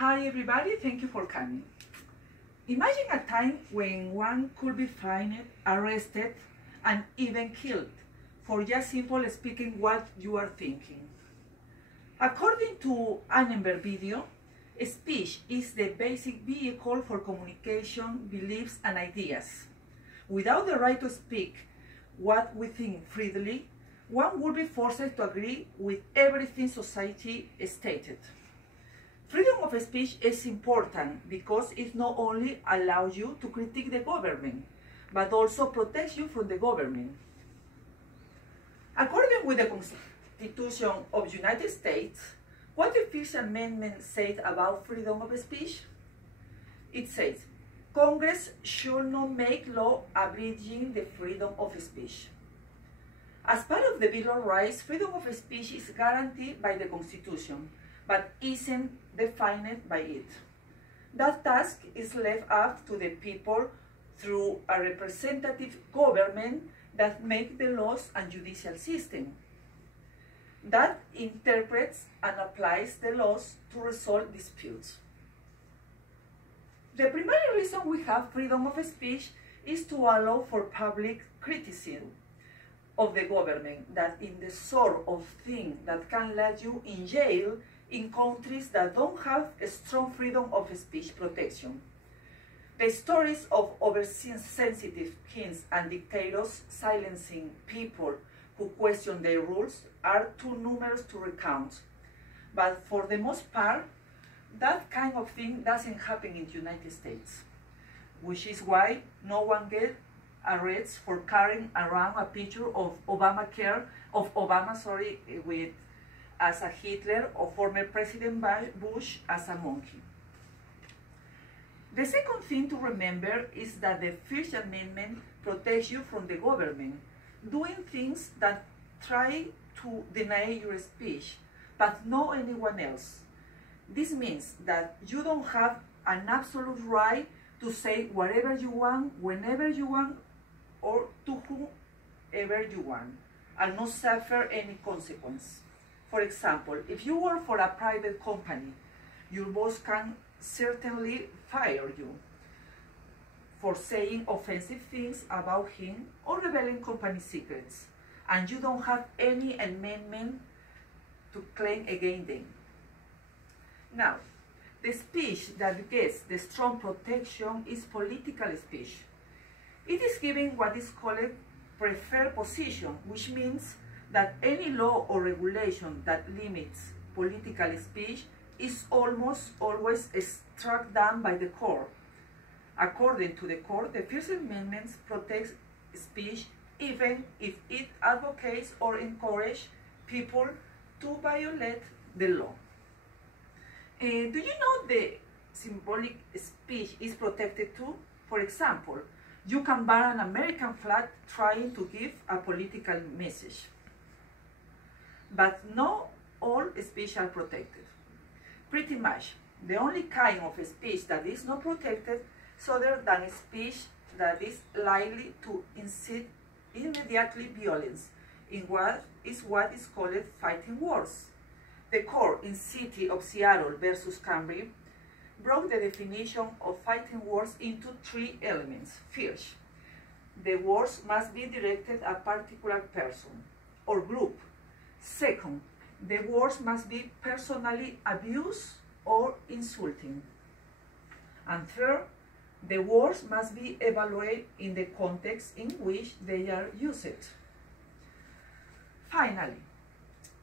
Hi everybody, thank you for coming. Imagine a time when one could be fined, arrested, and even killed for just simply speaking what you are thinking. According to Annenberg video, speech is the basic vehicle for communication, beliefs, and ideas. Without the right to speak what we think freely, one would be forced to agree with everything society stated. Freedom of speech is important because it not only allows you to critique the government, but also protects you from the government. According with the Constitution of the United States, what the First Amendment said about freedom of speech? It says, Congress should not make law abridging the freedom of speech. As part of the Bill of Rights, freedom of speech is guaranteed by the Constitution, but isn't defined by it. That task is left up to the people through a representative government that makes the laws and judicial system that interprets and applies the laws to resolve disputes. The primary reason we have freedom of speech is to allow for public criticism of the government, that in the sort of thing that can let you in jail in countries that don't have a strong freedom of speech protection. The stories of oversensitive kings and dictators silencing people who question their rules are too numerous to recount. But for the most part, that kind of thing doesn't happen in the United States, which is why no one gets arrested for carrying around a picture of Obama, with as a Hitler or former President Bush as a monkey. The second thing to remember is that the First Amendment protects you from the government doing things that try to deny your speech, but not anyone else. This means that you don't have an absolute right to say whatever you want, whenever you want, or to whoever you want, and not suffer any consequence. For example, if you work for a private company, your boss can certainly fire you for saying offensive things about him or revealing company secrets, and you don't have any amendment to claim against them. Now, the speech that gets the strong protection is political speech. It is given what is called preferred position, which means that any law or regulation that limits political speech is almost always struck down by the court. According to the court, the First Amendment protects speech even if it advocates or encourages people to violate the law. Do you know the symbolic speech is protected too? For example, you can burn an American flag trying to give a political message. But not all speech are protected. Pretty much, the only kind of speech that is not protected is other than speech that is likely to incite immediately violence in what is called fighting words. The court in City of Seattle versus Cambridge broke the definition of fighting words into three elements. First, the words must be directed at a particular person or group. Second, the words must be personally abused or insulting. And third, the words must be evaluated in the context in which they are used. Finally,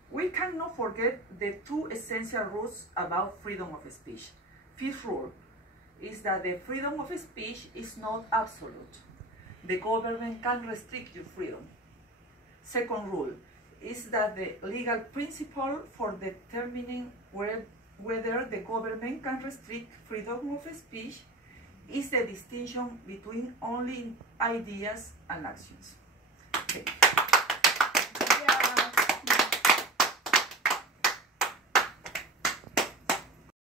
we cannot forget the two essential rules about freedom of speech. Fifth rule is that the freedom of speech is not absolute. The government can restrict your freedom. Second rule is that the legal principle for determining whether the government can restrict freedom of speech is the distinction between only ideas and actions. Okay.